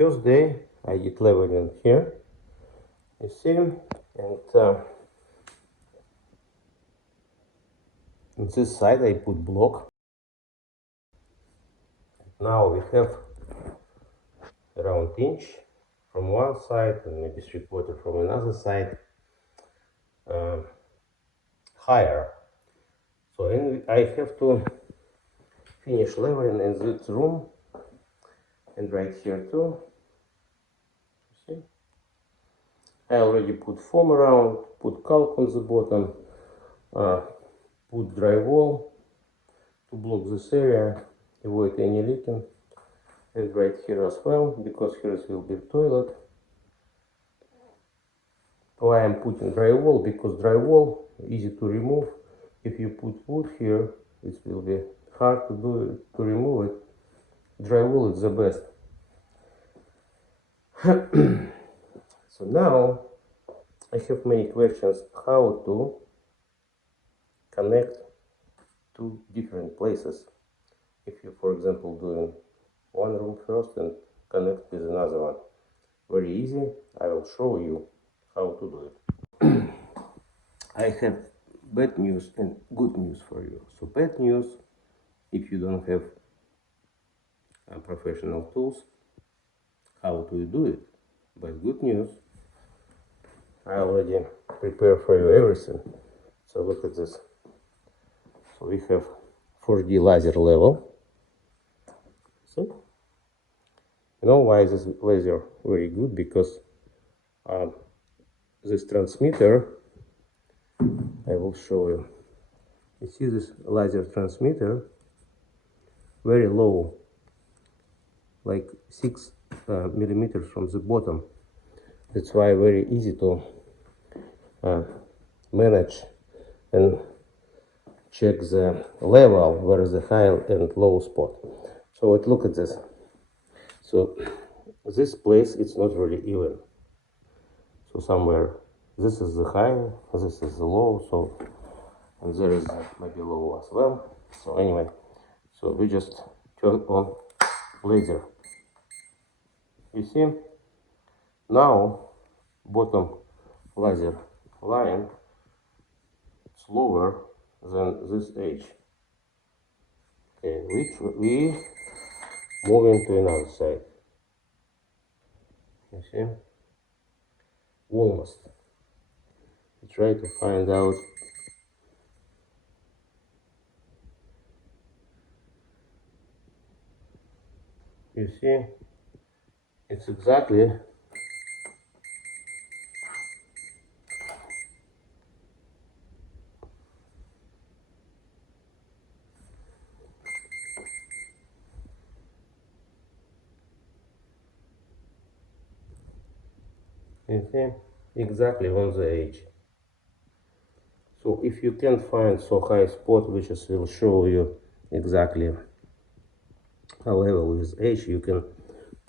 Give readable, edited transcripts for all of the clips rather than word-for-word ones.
first day I did leveling here, you see, and on this side I put block. Now we have around inch from one side and maybe 3/4 from another side, higher. So I have to finish leveling in this room and right here too. See? I already put foam around, put caulk on the bottom, put drywall to block this area, avoid any leaking, and right here as well, because here will be toilet. Why I'm putting drywall? Because drywall easy to remove. If you put wood here, it will be hard to remove it. Drywall is the best. So now I have many questions how to connect two different places. If you, for example, doing one room first and connect with another one, very easy. I will show you how to do it. I have bad news and good news for you. So bad news, if you don't have professional tools, how do you do it? But good news, I already prepared for you everything. So look at this. So we have 4D laser level. So you know why this laser very good? Because this transmitter, I will show you. You see this laser transmitter, very low, like 6 millimeters from the bottom. That's why very easy to manage and check the level where is the high and low spot. So look at this. So this place, it's not really even. So somewhere this is the high, this is the low, so and there is maybe low as well. So anyway, so we just turn on laser. You see, now bottom laser line is lower than this edge. Okay, we moving to another side. You see, almost. Try to find out. You see, it's exactly exactly on the edge. So if you can't find so high spot, which will show you exactly how level is edge, you can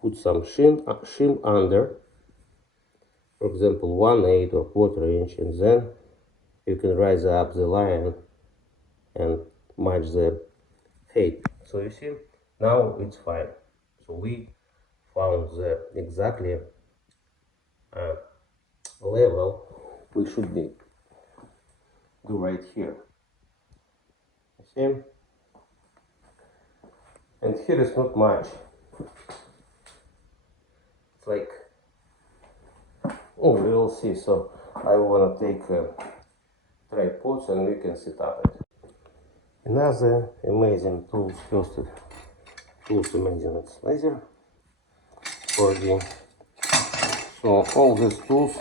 put some shim under, for example 1/8 or 1/4 inch, and then you can rise up the line and match the height. So you see, now it's fine. So we found the exactly level we should be do right here. You see, and here is not much. It's like, oh, we will see. So I want to take tripods and we can set up it. Another amazing tool, first tools amazing, it's laser 4D. So all these tools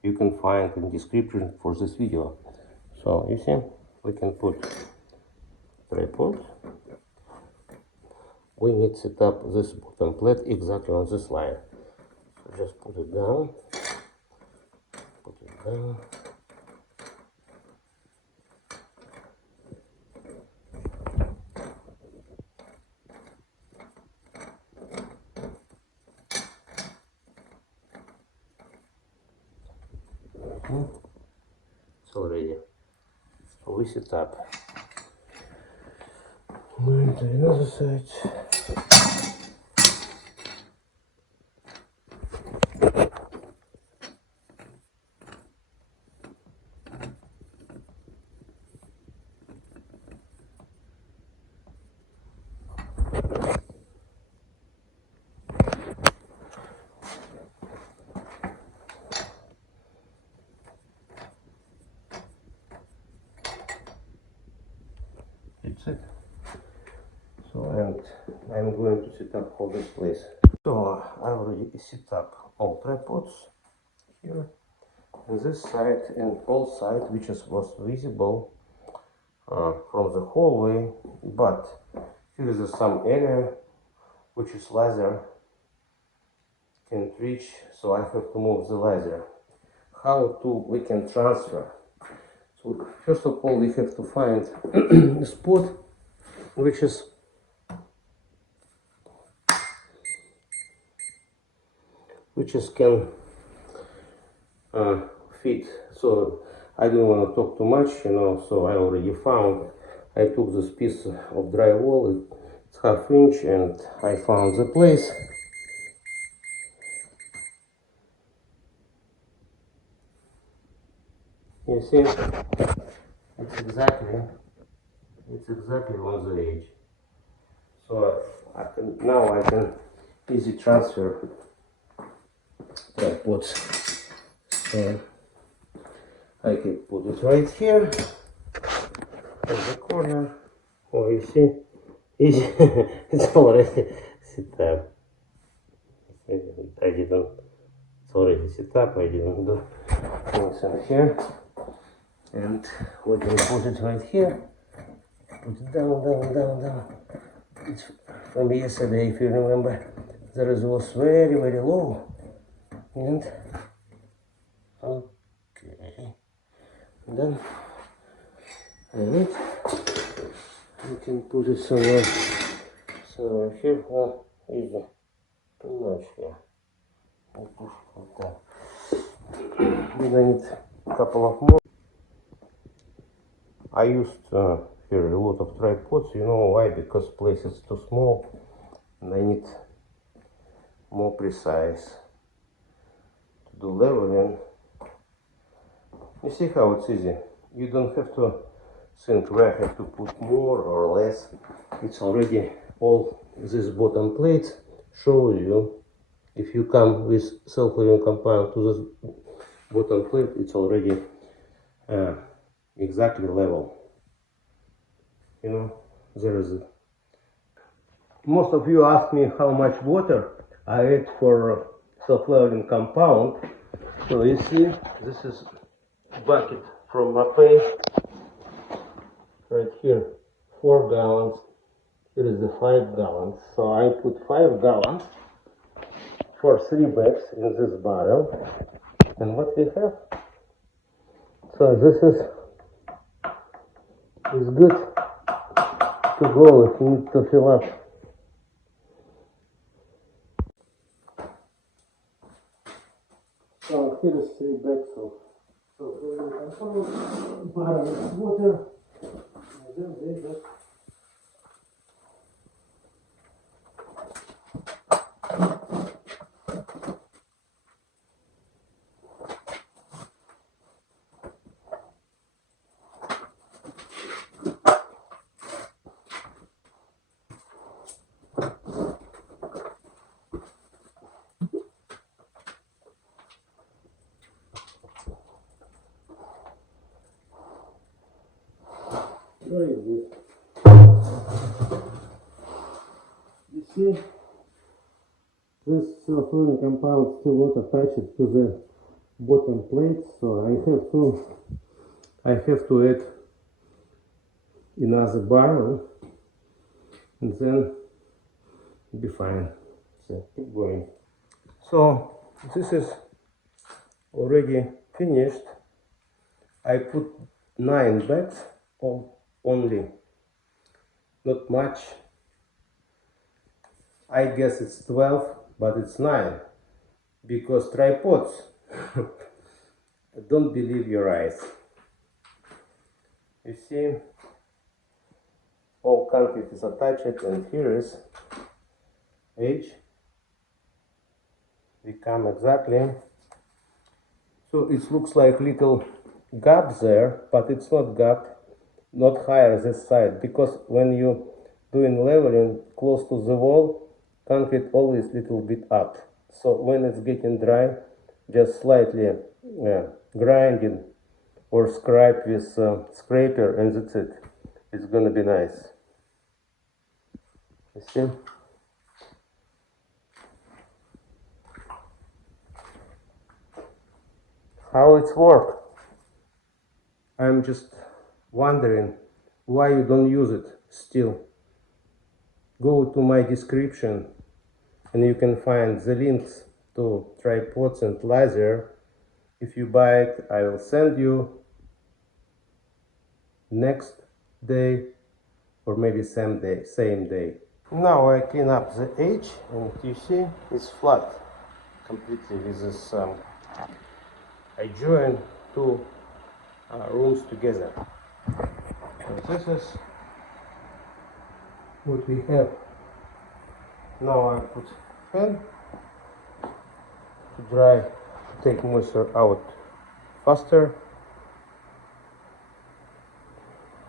you can find in the description for this video. So you see, we can put tripod. We need to set up this bottom plate exactly on this line. So just put it down. Put it down. It's already. So we set up. Going to another side. That's it. So, and I'm going to set up all this place. So I already set up all tripods here on this side and all side, which was visible from the hallway, but here is some area which is laser can't reach, so I have to move the laser. How we can transfer? So first of all, we have to find a spot which is can fit. So I don't want to talk too much, so I already found. I took this piece of drywall, it's ½ inch, and I found the place. You see, it's exactly on the edge. So now I can easy transfer tripods. So I can put it right here in the corner. Oh, you see, easy. It's already set up. I didn't. It's already set up. I didn't do anything here. And we can put it right here. Put it down. It's from yesterday, if you remember. There was very low. And okay. And then we can put it somewhere here. Oh, easy. Too much here. Okay. Then I need a couple of more. I used here a lot of tripods. You know why? Because place is too small and I need more precise to do leveling. You see how it's easy? You don't have to think where I have to put more or less. It's already all these bottom plates show you. If you come with self-leveling compound to this bottom plate, it's already exactly level. There is. Most of you ask me how much water I add for self-leveling compound. So you see, this is bucket from Mapei. Right here, 4 gallons. Here is the 5 gallons. So I put 5 gallons for 3 bags in this barrel. And what we have? So this is good to go if you need to fill up. So here is 3 bags of barrel of water. And then they just very good. You see, this self-leveling compound still not attached to the bottom plate, so I have to add another barrel, and then be fine. So keep going. So this is already finished. I put 9 bags only, not much. I guess it's 12, but it's 9 because tripods. Don't believe your eyes. You see, all concrete is attached, and here is edge. We come exactly. So it looks like little gap there, but it's not gap, not higher this side, because when you doing leveling close to the wall, concrete always little bit up. So when it's getting dry, just slightly grinding or scrape with scraper, and that's it. it's gonna be nice. You see? How it's work? I'm just wondering why you don't use it still. Go to my description and you can find the links to tripods and laser. If you buy it, I will send you next day or maybe same day. Now I clean up the edge and you see it's flat completely with this. I join two rooms together. So this is what we have. Now I put fan to dry, to take moisture out faster.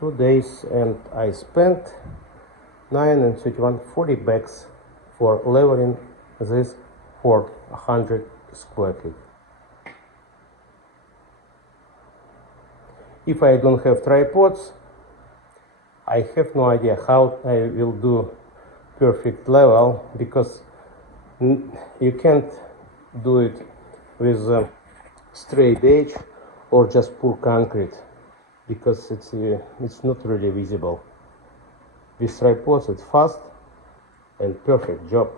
2 days and I spent 9 and 31, 40 bags for leveling this for 100 square feet. If I don't have tripods, I have no idea how I will do perfect level, because you can't do it with a straight edge or just pour concrete, because it's not really visible. With tripods it's fast and perfect job.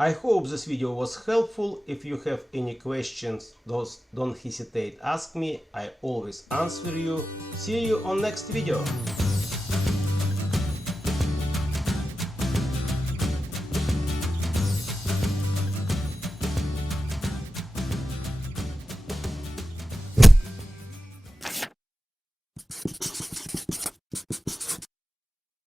I hope this video was helpful. If you have any questions, don't hesitate, ask me. I always answer you. See you on next video.